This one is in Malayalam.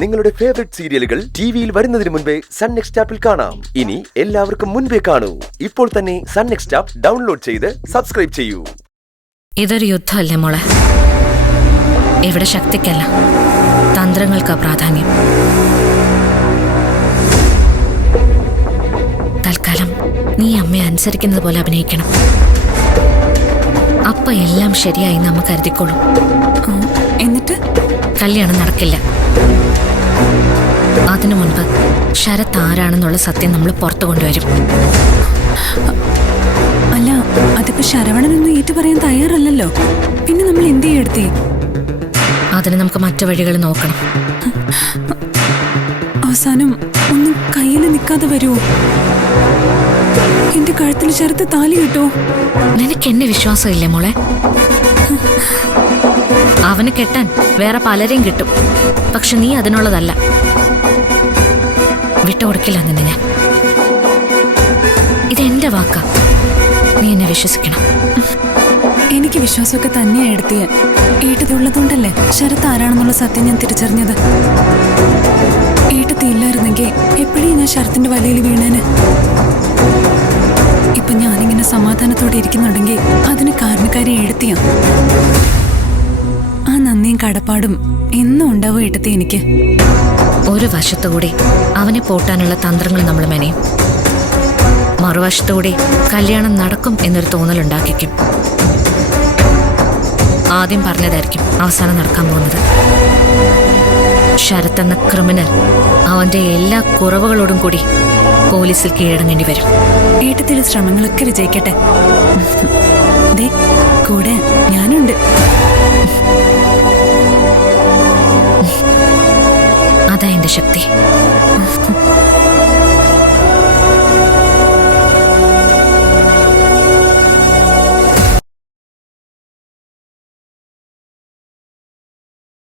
നിങ്ങളുടെ ഫേവറേറ്റ് സീരിയലുകൾ ടിവിയിൽ വരുന്നതിന് മുൻപേ സൺ നെക്സ്റ്റ് ആപ്പിൽ കാണാം. ഇനി എല്ലാവർക്കും മുൻപേ കാണൂ. ഇപ്പോൾ തന്നെ സൺ നെക്സ്റ്റ് ആപ്പ് ഡൗൺലോഡ് ചെയ്ത് സബ്സ്ക്രൈബ് ചെയ്യൂ. ഇതൊരു യുദ്ധമല്ലേ മോളെ. ഇവിടെ ശക്തിക്കല്ല, തന്ത്രങ്ങൾക്കാ പ്രാധാന്യം. തൽക്കാലം നീ അമ്മയെ അനുസരിക്കുന്നത് പോലെ അഭിനയിക്കണം. അപ്പ എല്ലാം ശരിയായി നമ്മ കരുതിക്കോളും. എന്നിട്ട് കല്യാണം നടക്കില്ല. അതിനു മുൻപ് ശരത് ആരാണെന്നുള്ള സത്യം നമ്മൾ പുറത്തു കൊണ്ടുവരും. അല്ല, അതിപ്പോ ശരവണനൊന്നും ഏറ്റു പറയാൻ തയ്യാറല്ലല്ലോ. പിന്നെ നമ്മൾ എന്ത് ചെയ്യടുത്തേ? അതിന് നമുക്ക് മറ്റു വഴികൾ നോക്കണം. അവസാനം ഒന്നും കയ്യിൽ നിൽക്കാതെ വരുമോ? എന്റെ കഴുത്തിൽ ശരത്ത് താലി കിട്ടുമോ? നിനക്ക് എന്നെ വിശ്വാസമില്ലേ മോളെ? അവന് കെട്ടാൻ വേറെ പലരെയും കിട്ടും, പക്ഷെ നീ അതിനുള്ളതല്ല. വിട്ടുകൊടുക്കില്ല നിന്നെ ഞാൻ. ഇതെന്റെ വാക്കാ, നീ എന്നെ വിശ്വസിക്കണം. എനിക്ക് വിശ്വാസമൊക്കെ തന്നെയാ എടുത്തിയ. ഏട്ടതുള്ളതുകൊണ്ടല്ലേ ശരത്ത് ആരാണെന്നുള്ള സത്യം ഞാൻ തിരിച്ചറിഞ്ഞത്. ഏട്ടത്തി ഇല്ലായിരുന്നെങ്കിൽ എപ്പോഴും ഞാൻ ശരത്തിന്റെ വലയിൽ വീണേന്. ഇപ്പൊ ഞാനിങ്ങനെ സമാധാനത്തോടെ ഇരിക്കുന്നുണ്ടെങ്കിൽ അതിന് കാരണക്കാരി എഴുത്തിയ. ആ നന്ദിയും കടപ്പാടും എന്നും ഉണ്ടാവും ഏട്ടത്തി എനിക്ക്. ഒരു വശത്തുകൂടി അവനെ പൂട്ടാനുള്ള തന്ത്രങ്ങൾ നമ്മൾ മെനയും, മറുവശത്തുകൂടി കല്യാണം നടക്കും എന്നൊരു തോന്നലുണ്ടാക്കിക്കും. ആദ്യം പറഞ്ഞതായിരിക്കും അവസാനം നടക്കാൻ പോകുന്നത്. ശരത് എന്ന ക്രിമിനൽ അവന്റെ എല്ലാ കുറവുകളോടും കൂടി പോലീസിൽ കീഴടങ്ങേണ്ടി വരും. ഏട്ടത്തിലെ ശ്രമങ്ങളൊക്കെ വിജയിക്കട്ടെ. ദേ, കൂടെ ഞാനുണ്ട്. അതാ എന്റെ ശക്തി.